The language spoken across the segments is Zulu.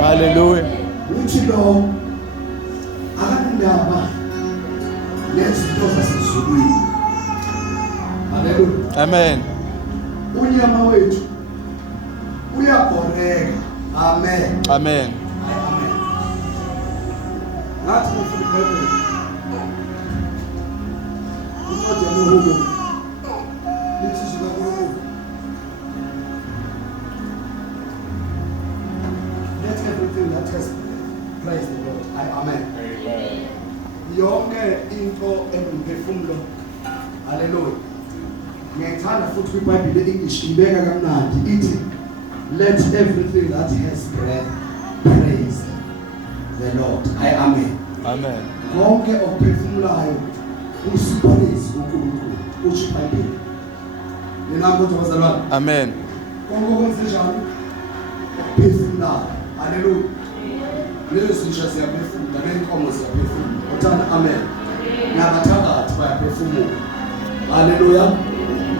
Hallelujah. Uthi lo akandaba nezinto zasezulwini. Hallelujah. Amen. Unyama wethu uyabhoreka. Amen. Amen. Amen. Ngathi ngifuna iBhayibheli. Uncwadi yaMaholi. Lithi sikaNkulunkulu. Let everything that has praise the Lord. Amen. Amen. Yonke into engumphefumulo. Hallelujah. Ngiyayithanda futhi kwiBhayibheli le-English ibeka kamnandi ithi let everything that has breath praise the Lord. Amen. Amen. Konke okuphefumulayo usipraise uNkulunkulu. Uthi iBhayibheli. Nina kodwa bazalwane. Amen. Konke okwenzenjani? Okuphefumulayo. Hallelujah. Lezo zisho ziyaphefumula, nenkomo ziyaphefumula. Uthanda amen. Nabathakathi bayaphefumula. Hallelujah.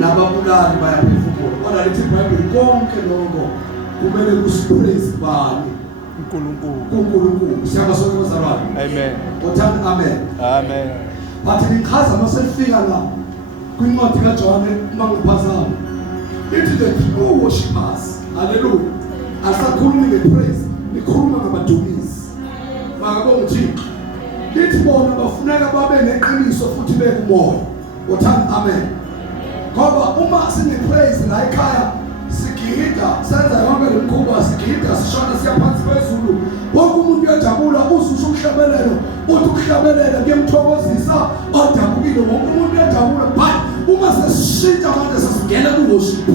Nababulali bayaphefumula. Kodwa lithi iBhayibheli konke lokho kumele kusipraise bani? uNkulunkulu. Siyabonga sonke bazalwane. Amen. Uthanda amen. Amen. Bathi ngichaza masefika la kwincwadi kaJohane mangiphazama. Ithi the true worshipers. Hallelujah. Asakhulumi ngepraise, nikhuluma ngabadumisi. Makabonga uThixo. Lithi bona bafuneka babe neqiniso futhi bekumoya. Uthanda amen. Ngoba uma sinepraise la ekhaya sigida senza yonke lemkhuba sigida sishona siyaphansi phezulu wonke umuntu uyajabula uzusho ukuhlabelelo uthi ukuhlabelela kuyamthokozisa odabukile wonke umuntu uyajabula but uma sesishintsha manje sesingena ku-worship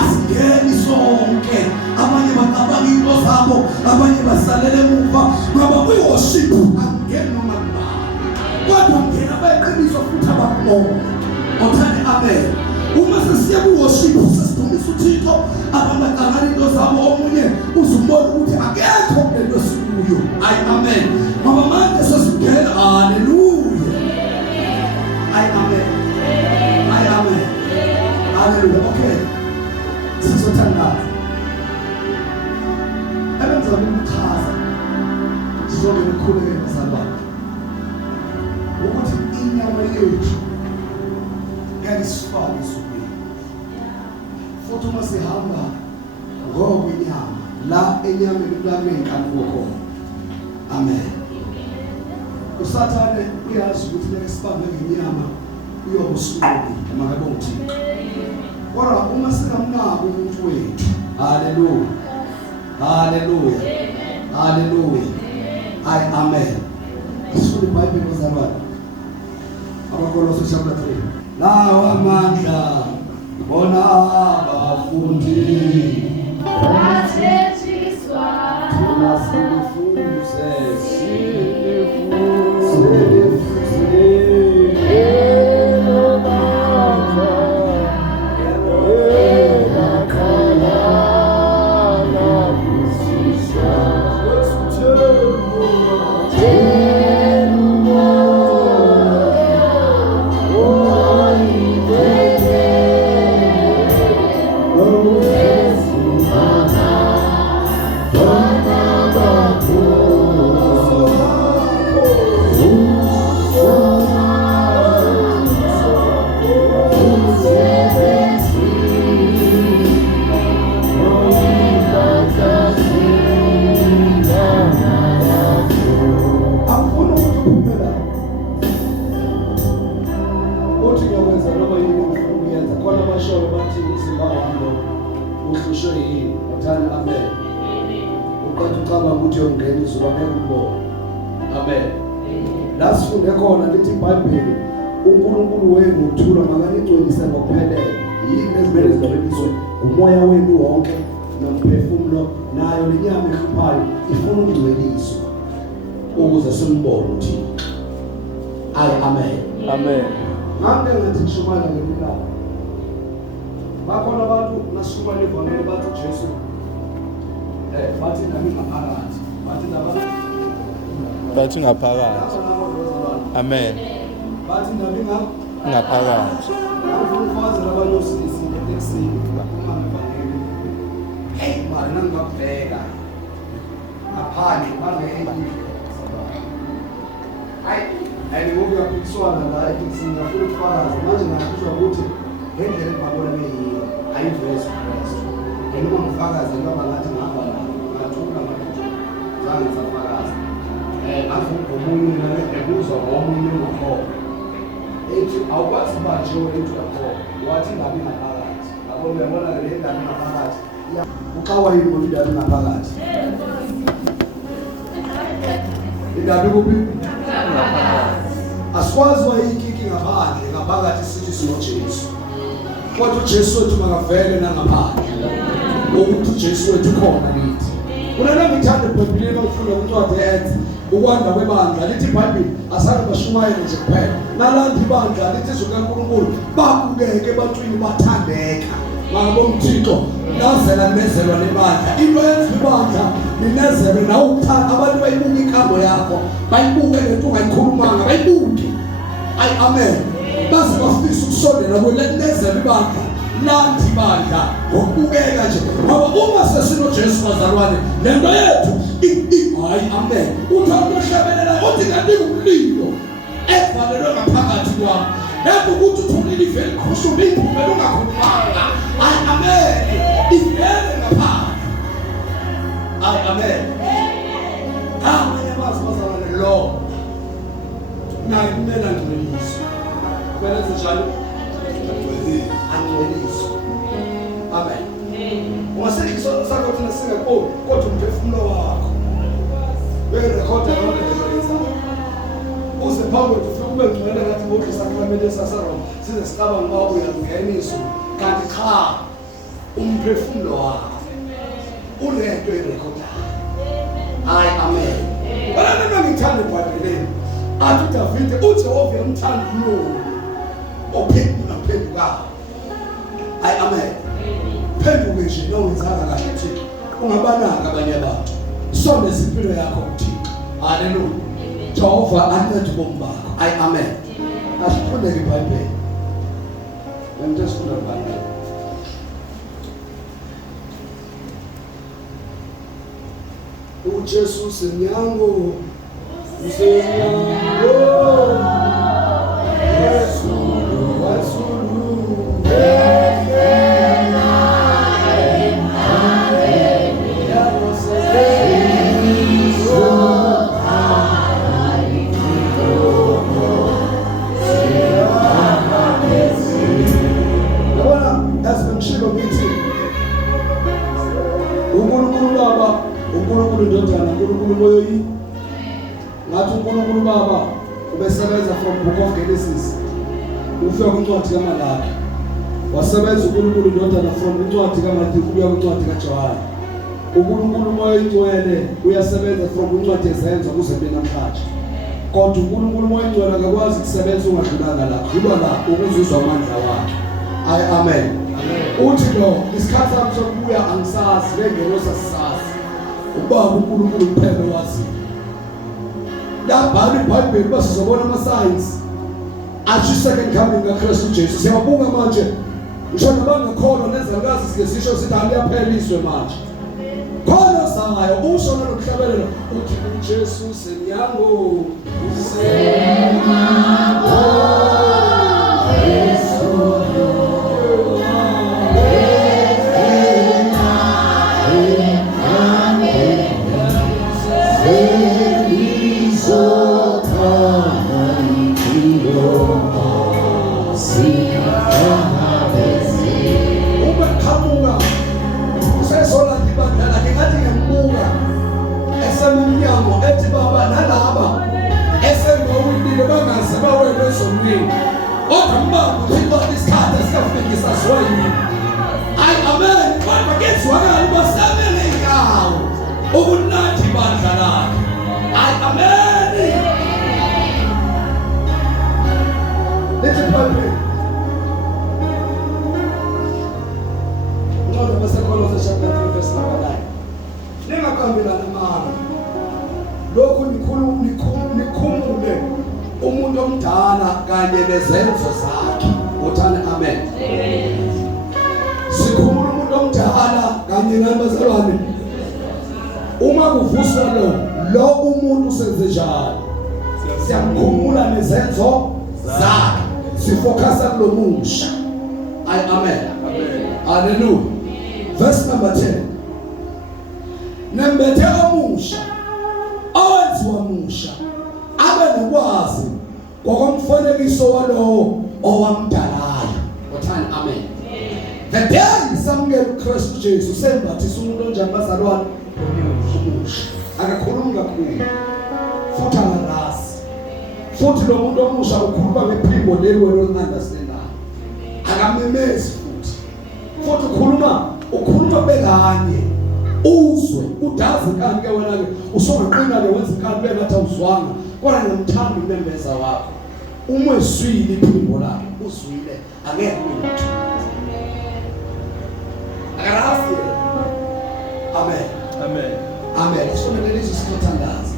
asingeni sonke abanye bacabanga into zabo abanye basalele emuva ngoba kwi-worship angeni noma ngubani kodwa ngena abayiqiniso futhi abakumoya. Othande amen. Uma sesiya ku-worship sesidumisa uThixo abangaqangani into zabo omunye uzumbona ukuthi akekho lento sikuyo. Amen. Ngoba manje sesingena hallelujah. Amen. Amen. Hallelujah. Okay. Sizothandaza. Abenzani ukuchaza sizonke ukukhuleka bazalwane. Ukuthi inyama yethu yayisifaka isukeni. Futhi uma sihamba ngokwenyama la enyameni kulameni khona. Amen. Usathane uyazi ukuthi leke sibambe ngenyama uyobusuku makabonga uThixo. Kodwa uma singamnaki umuntu wethu. Hallelujah. Hallelujah. Hallelujah. Amen. Isifuna iBhayibheli bazalwane. Abakolose chapter 3. Lawa amandla bona abafundi bathethiswa thina silifuze lasifunde khona lithi iBhayibheli uNkulunkulu wenu uthula makanigcwelise ngokuphelele yini ezimele zigcweliswe umoya wenu wonke nomphefumulo nayo lenyama ehluphayo ifuna ukungcweliswa ukuze simbone uThixo. Amen. Amen. Ngambe ngathi ngishumayela ngemilalo bakhona abantu nashumayela ivangeli bathi uJesu bathi nami ngaphakathi bathi bathi ngaphakathi. Amen. Bathi nami ngaphakathi. Ngifuzela abanyosisi ekuseni bakhuluma ngevangeli. Hey manje ngingabheka ngaphandle bangeke hayi ngoku yaphikiswana la singafuna ukufakaza manje ngakuzwa ukuthi ngendlela engibabona beyiyo ayivezi Kristu ngenoma ngifakaze ngoba ngathi ngihamba ngathula zange safakaza ngavuka omunye nekuzwa omunye ngokhona ethi awukwazi manje wethu yakho wathi ngabe ngaphakathi yabona le ndaba ngaphakathi uqhawa yini ukuthi ndaba ngaphakathi indaba kuphi asikwazi wayikiki ngaphakathi sithi sinoJesu kodwa uJesu wethu makavele nangaphandle ukuthi uJesu wethu khona kithi kunana ngithanda iBhayibheli ufunda incwadi ethi ukwanda kwebandla lithi iBhayibheli asale bashumayele nje kuphela nalandi ibandla lithi izwi kaNkulunkulu babukeke ebantwini bathandeka ngabomthixo nazela nezelwa nebandla into yenza ibandla linezelwe nawe ukuthanda abantu bayibuka ikhambo yakho bayibuke lento ungayikhulumanga bayibuke amen base bafisa ukusondela kulenezelwa ibandla landi ibandla ngokubukeka nje ngoba uma sesinoJesu bazalwane lento yethu hayi amen uthando hlabelela uthi kanti umlilo evalelwe ngaphakathi kwami lapho ukuthi uthulile iveli khushuba ingqubela ungakhulumanga hayi amen ivele ngaphakathi hayi amen amanye bazalwane lo naye kumele angcweliswe kumele njalo angcweliswe amen ungasekhiso sakho thina singekho kodwa umphefumulo wakho berekhoda yonke lento uze phambi ufike ube ngcwele ngathi ngoba isakramente saseRoma size siqaba ngoba uyangeniswa kanti cha umphefumulo wakho ulento erekhoda hayi amen wala noma ngithanda iBhayibheli athi uDavide uJehova yamthanda umuntu ophenduka hayi amen phenduke nje nowenzanga kahle Thixo ungabanaka abanye abantu sonde impilo yakho uThixo haleluya Jehova ancede ubomi bakho hayi amen asifunde iBhayibheli ngisifunda iBhayibheli uJesu senyango Yesu wasulu uNkulunkulu ndodana uNkulunkulu moyoyi ngathi uNkulunkulu baba ubesebenza from book of Genesis ufika kwincwadi kaMalaki wasebenza uNkulunkulu ndodana from incwadi kaMathewu kuya kwincwadi kaJohane uNkulunkulu moyoyingcwele uyasebenza from incwadi ezenzo kuze namhlanje kodwa uNkulunkulu moyoyingcwele akakwazi ukusebenza ungadlulanga lapho kuba la ukuzuzwa amandla wakhe amen uthi lo isikhathi sami sokubuya angisazi ngengelo sasisazi ubaba uNkulunkulu kuphela wazi labhala iBhayibheli basizobona ama-signs athi second coming kaKristu Jesu siyabuka manje ngisho nabangakholwa nezakazi sike sisho sithi aliyapheliswe manje khona sangayo usho nokuhlabelela uthi uJesu senyango usenyango Yesu ethi baba nalaba esengowulile bangaze bawele ezomlilo kodwa mbamba uthixo isikhathi esikafikisa siwayini hayi amen kodwa kezwakala basebele inyawo ukunathi ibandla lakhe hayi amen lethi Bible ngoba basekolose chapter 3 verse 9 ningakhambelana mama lokhu nikhumule umuntu omdala kanye nezenzo zakhe uthana amen sikhumula umuntu omdala kanye nabazalwane uma kuvuswa lo umuntu senze njalo siyamkhumula nezenzo zakhe sifocusa kulo musha amen hallelujah verse number 10 nembethe omusha owenziwa musha abe nokwazi ngokomfanekiso walowo owamdalayo othani amen the day samukela uKristu Jesu sembathisa umuntu onjani bazalwane omusha akakhulumi kakhulu futhi angarasi futhi lo muntu omusha ukhuluma ngephimbo leli wena onunderstandayo akamemezi futhi ukhuluma bekanye uzwe udazi kanti ke wena ke usongaqina ke wenza kanti bengathi awuzwanga kodwa ngimthanda umbembeza wakho umwezwile iphimbo lakhe uzwile angeke umuntu akarasi amen Amen. amen isonele lezi sikuthandaza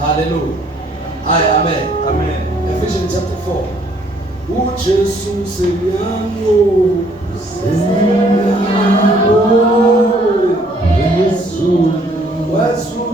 hallelujah amen Amen. Ephesians chapter 4 uJesu seliyamo Yesu wasulu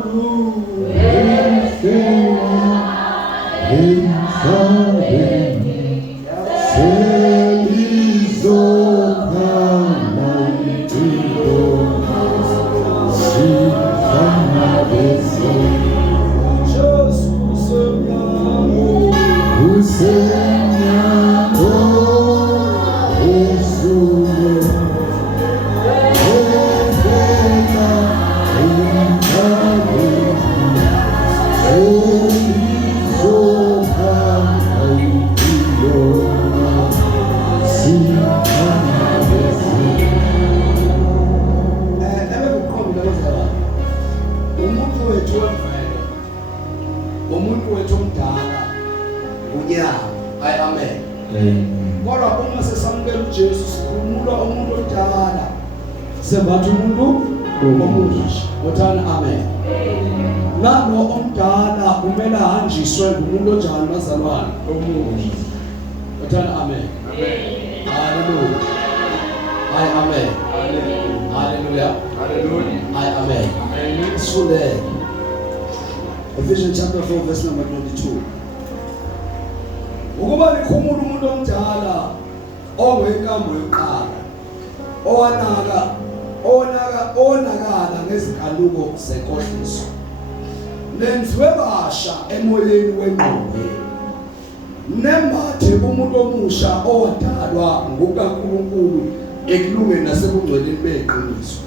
umuntu wethu omdala unyaka amen kodwa uma sesamukela uJesu sikhulula umuntu omdala sembatha umuntu omusha othana amen nalo omdala kumele ahanjiswe ngumuntu onjani bazalwane omusha othana amen hallelujah amen hallelujah amen sule Ephesians chapter 4 verse number 22 ukuba likhumula umuntu omdala ongenkambo yokuqala onakala ngezikaluko zenkohliso nenziwe basha emoyeni wengqondo nembathe umuntu omusha owadalwa ngukaNkulunkulu ekulungeni nasebungcweleni beqiniso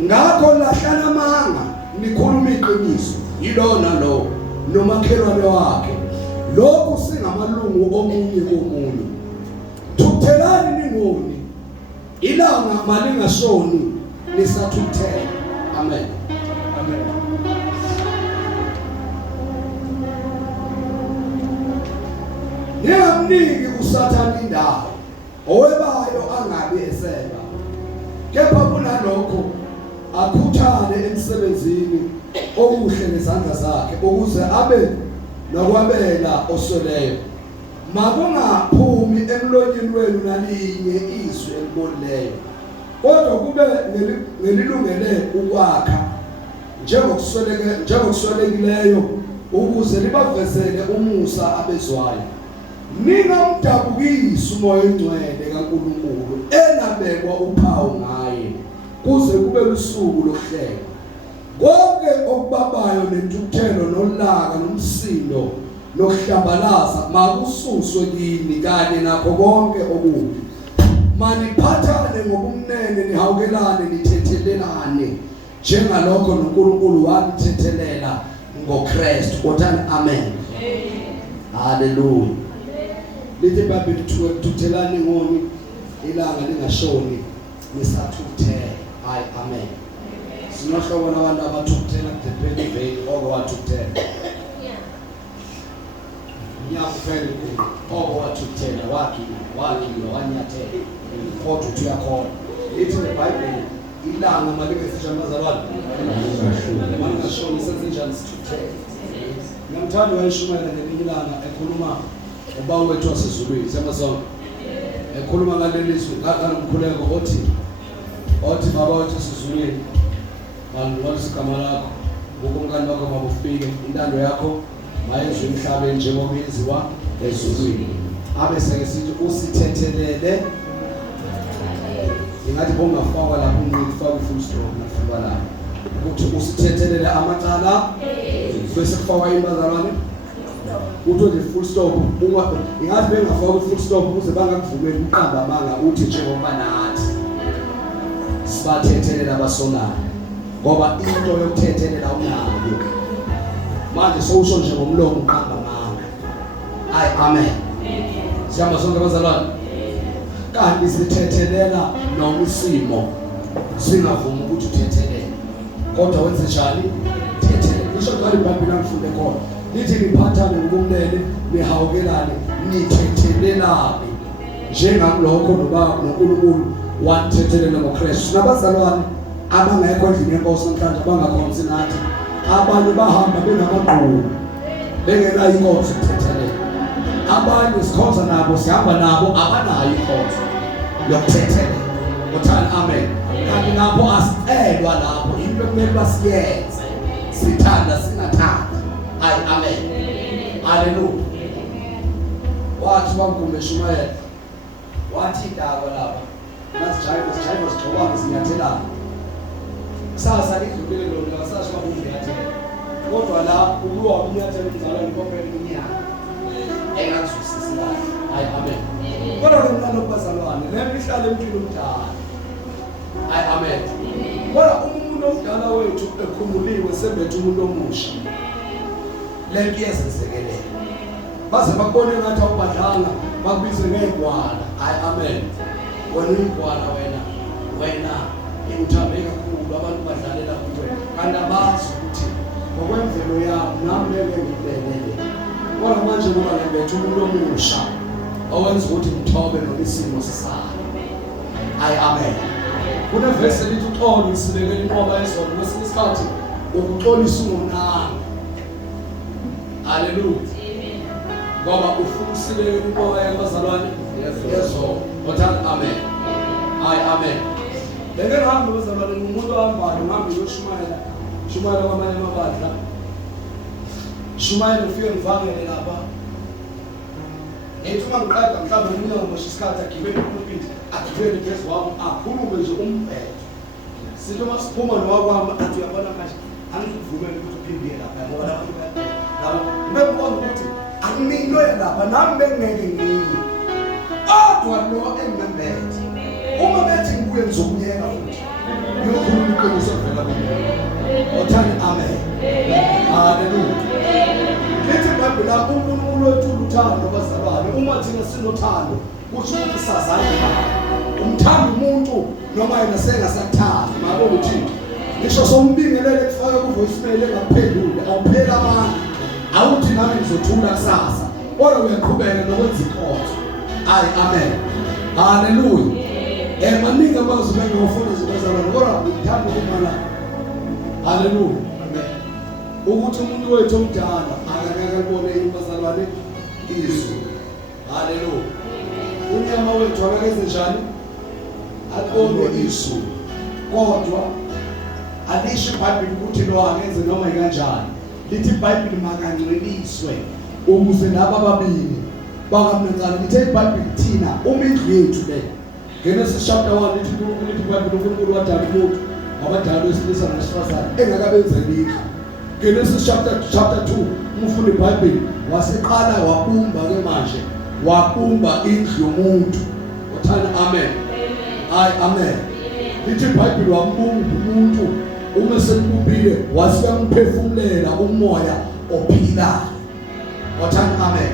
ngakho lahlana amanga nikhuluma iqiniso yilona lo nomakhelwane wakhe lokhu singamalungu omunye komunye thukuthelani ningoni ilanga malingashoni nisathukuthela amen Ningamniki uSathane indawo owebayo angabe eseba kepha kunalokho akhuthale emsebenzini okuhle nezandla zakhe ukuze abe nokwabela osweleyo makungaphumi emlonyeni wenu nalinye izwi elibolileyo kodwa kube ngelilungele ukwakha njengokuswelekileyo ukuze libavezele umusa abezwayo ningamdabukisi umoya engcwele kaNkulunkulu enabekwa uphawu ngaye kuze kube lusuku lokuhleka konke okubabayo nentukuthelo nolaka nomsindo nokuhlambalaza makususwe kini kanye nakho konke okubi maniphathane ngobumnene nihawukelane nithethelelane njengalokho noNkulunkulu wanithethelela ngoKristu othani amen hallelujah lithi iBhayibheli thuthelani ngoni ilanga lingashoni nisathukuthela amen sinohlobo labantu abathukuthela kudepende veli okwathukuthela nyakuphela oko wathukuthela wakila wanyathela kodwa uyakhona lithi iBhayibheli ilanga malingefishana bazalwane mangashoni senzenjani sithukuthela ngiyamthanda wayishumayela ngelinye ilanga ekhuluma uba wethu wasezulwini semasonto ekhuluma ngalelizwi ngakhala umkhuleko othi baba wethu wasezulwini Ngibonisa igama lakho unkulunkulu wakho mabufike intando yakho mayezwe emhlabeni njengoba yenziwa ezulwini. Abe seke sithi usithethelele ingathi bongafakwa lapho ungifaka full stop nafika lapho ukuthi usithethelele amacala bese kufakwa imbazalwane uthi full stop uma ingathi bengafaka full stop ukuze bangakuvumeli uqamba amanga uthi njengoba nathi sibathethelela abasonayo ngoba into yokuthethelela unayo manje sowusho nje ngomlomo uqamba amanga. Amen. Siyama sonke abazalwane. Kanti sithethelela noma isimo singavumi ukuthi uthethelele kodwa wenze njani thethelela. Ngisho ngale iBhayibheli ngifunde khona lithi niphathane ngobumnene nihawukelane nithethelelane njengalokho noNkulunkulu wathethelela ngoKristu. Sinabazalwane abangekho endlini yenkosi namhlanje abangakhonzi nathi abanye bahamba benamagqubu bengenayo inkonzo ukuthethelela. Abanye sikhonza nabo sihamba nabo abanayo inkonzo yokuthethelela. Uthani amen. Kanti lapho asicelwa lapho into ekumele basiyenze sithanda singathanda. Amen. Hallelujah. Wathi bangume Shumayela wathi indaba lapha nasijayiva sigxobana sinyathelana kusasa idlulile lona ngasasho ukunyathela kodwa la ukuwa ukunyathela inzalo ngikhophela iminyaka engazwisisana. Amen. Kodwa lomntana obazalwane lemihlalo empilo umdala. Amen. Kodwa umuntu omdala wethu ekhumuliwe sebethu umuntu omusha lento yezenzekelele baze bakubone ngathi awubadlanga bakubize ngegwala. Amen. Wena uyigwala wena uthambe kakhulu abantu badlalela kuwe kanti abazi ukuthi ngokwemvelo yabo nami leke ngibelele kodwa manje ngoba lebethu umuntu omusha owenza ukuthi ngithobe nolisimo sisana. Amen. Kunevesi elithi uxolo isibekele inqoba yezolo kwesinye isikhathi ukuxolisa ungonanga. Hallelujah. Ngoba ufuna usilekele inqoba yabazalwane yezolo. Uthanda amen. Amen. Leke ngihamba bazalwane umuntu ohambayo ngihambe Shumayela kwamanye amabandla. Shumayela ufike ngivangele lapha ethi uma ngiqeda mhlawumbe umuntu angomosha isikhathi agibele kupulpit agibele phezu kwami akhulume nje umphetho sithi uma siphuma nowakwami athi uyabona manje angikuvumeli ukuthi uphindele lapha ngoba lapha ngibekubona ukuthi angimilo lapha nami bengeke ngiye kodwa lo engembethe uma bethi ngibuye ngizokuyeka futhi ngiyokhuluma iqiniso vela kulo. Uthani amen. Hallelujah. Lithi iBhayibheli lapho uNkulunkulu wethu uthando bazalwane uma thina sinothando kusho ukuthi sazana umthanda umuntu noma yena sengasathanda mabo ukuthi ngisho sombingelele kufaka kuvoicemail engaphendule awuphela amandla awuthi nami ngizothula kusasa kodwa uyaqhubeka nokwenza inkonzo. Amen. Hallelujah. Maningi amazwi bengawafuna zibazalwane kodwa ngithanda ukumala. Hallelujah. Ukuthi umuntu wethu omdala akangeke abone imbazalwane izwi. Hallelujah. Unyama wethu akakenze njani abone izwi kodwa alisho iBhayibheli ukuthi lo angenze noma kanjani. Lithi iBhayibheli makangcweliswe ukuze laba ababili bakamenzana. Lithe iBhayibheli thina uma indlu yethu le Genesis chapter 1 lithi uNkulunkulu wadala umuntu wabadala wesilisa nowesifazane engakabenzeli indlu. Genesis chapter 2 umfunda iBhayibheli waseqala wabumba ke manje wabumba indlu yomuntu. Uthanda amen. Amen. Lithi iBhayibheli wabumba umuntu uma sekubumbile wasiyamphefumulela umoya ophilayo. Uthanda amen.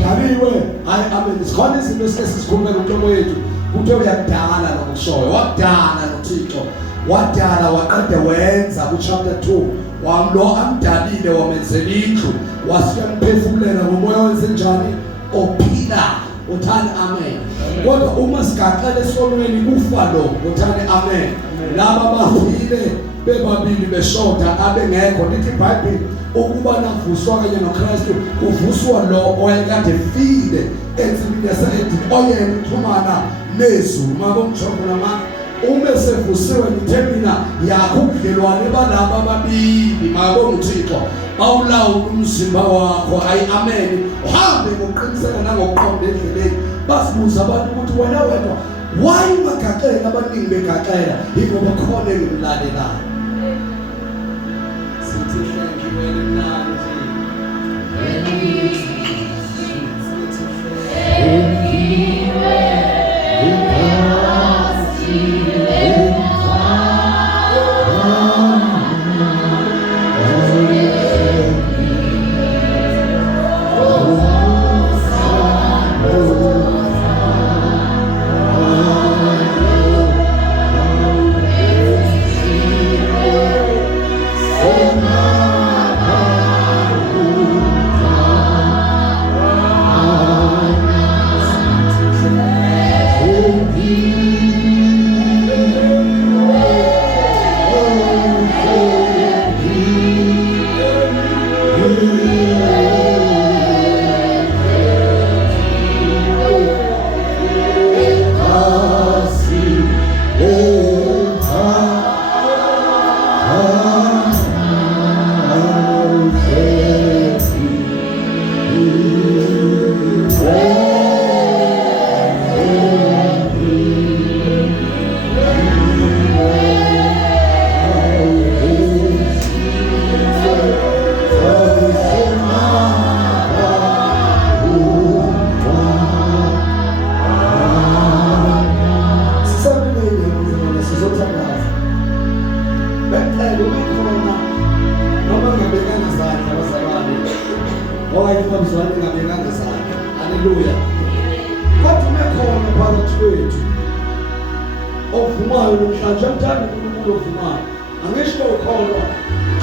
Daliwe amen. Sikhona izinto esesikhuluma kuNkomo yethu ukuthi uyadala nokushoyo wadala noThixo wadala waqeda wenza kuchapter 2 wamlo amdalile wamenzela indlu wasiyamphefumulela ngomoya wenzenjani ophila. Uthanda amen. Kodwa uma sigaxele esonweni kufa lo. Uthanda amen. Laba bafile bebabili beshoda abengekho. Lithi iBhayibheli ukuba navuswa kanye noKristu kuvuswa lo oyekade file ensimini yaseEdini oyena uxhumana nezulu. Mabongijobona manje uma sevusiwe ngithemina yakho ubudlelwane balabo ababili makabona uThixo bawulawula umzimba wakho. Hayi amen. Uhambe ngokuqiniseka nangokuqonda endleleni. Basibuza abantu ukuthi wena wedwa why ungagaxela abaningi begaxela? Yingoba khona engimlalelayo. Sithi thank you wena mnandi. Hallelujah. Kodwa umekhona phakathi kwethu ovumayo namhlanje amthanda uNkulunkulu ovumayo. Angisho ukholwa,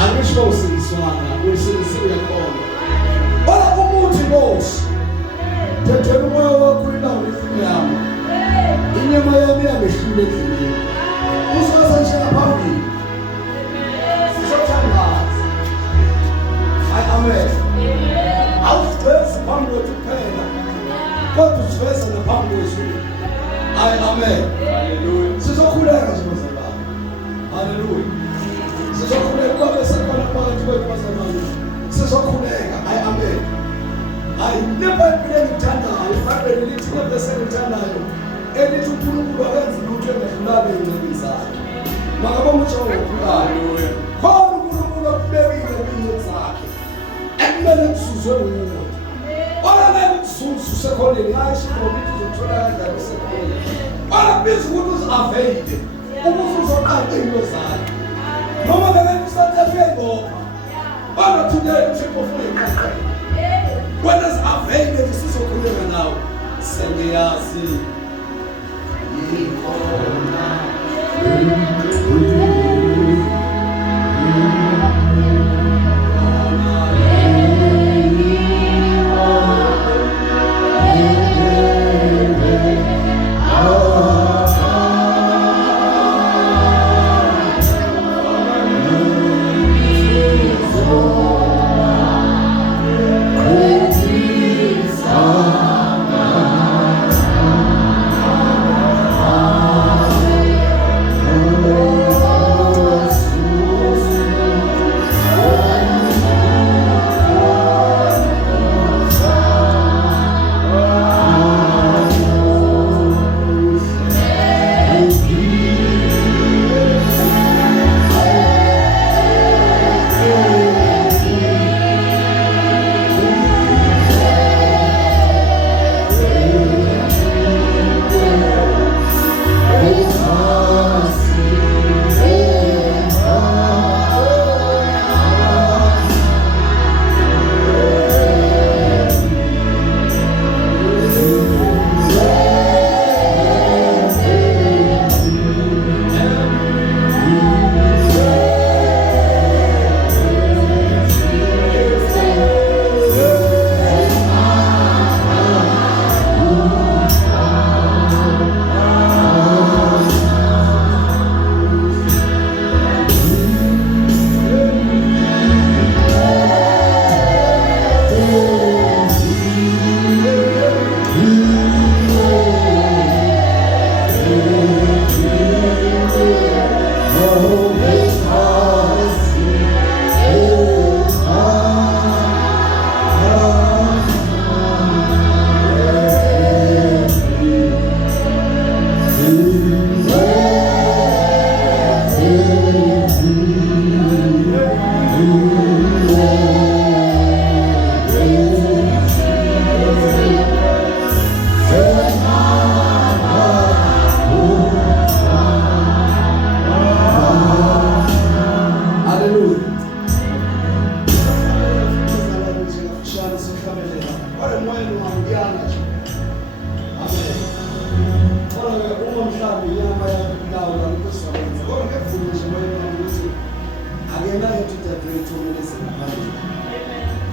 angisho usindiswana, usindisiwe yakholwa. Ola umuthi Nkosi. Thethela umoya wakho indawo yami. Inyama yami yamehlule endleleni. Uzoza nje ngaphambili. Sizothandaza. Hayi amen. Awuvezi phambi kwethu kuphela. Kodwa usiveza naphambi kwezulu. Hayi amen. Hallelujah. Sizokhuleka nje bazalwane. Hallelujah. Sizokhuleka kube sekhona phakathi kwethu bazalwane. Sizokhuleka. Hayi amen. Hayi nebhayibheli engithandayo, ibhayibheli lithi nebhayibheli engithandayo elithi uNkulunkulu akenzi lutho engadlulanga encwadini zakhe. Makabona ukuthi haleluya. Khona uNkulunkulu okubekile ezincwadini zakhe. Ekumele kusuzwe nguwe. Ola ngeke kusuzu sekhoneni, hayi siqobile uzothola kanjani sekhoneni. Ola biza ukuthi uzi-avail ukuthi uzoqala into zakhe. Noma ngeke kusathathe ngoba. Ola today uThixo ufuna iqaqe. Whether it's available, sizokhuleka nawe. Sengiyazi. Ikhona.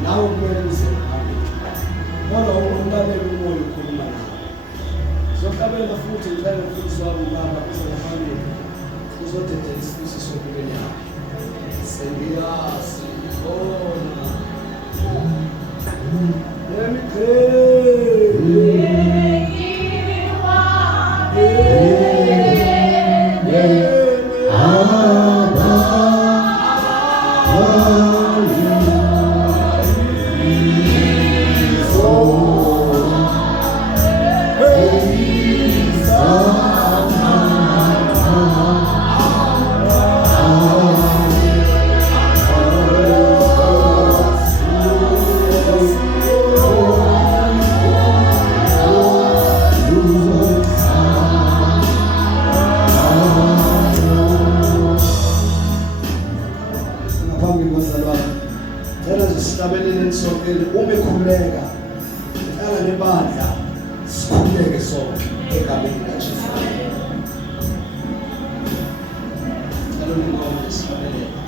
Now we're listening. Wala uondane umoyo kulima na. So kama ina futi ndani futi wa baba pesa na familia. Zote tensisi sio mbele yao. Sendia sikona. Let me pray. Umekhuleka ala nebandla sikhuleke sonke egameni likaJesu. Alona ngoma sikhuleke.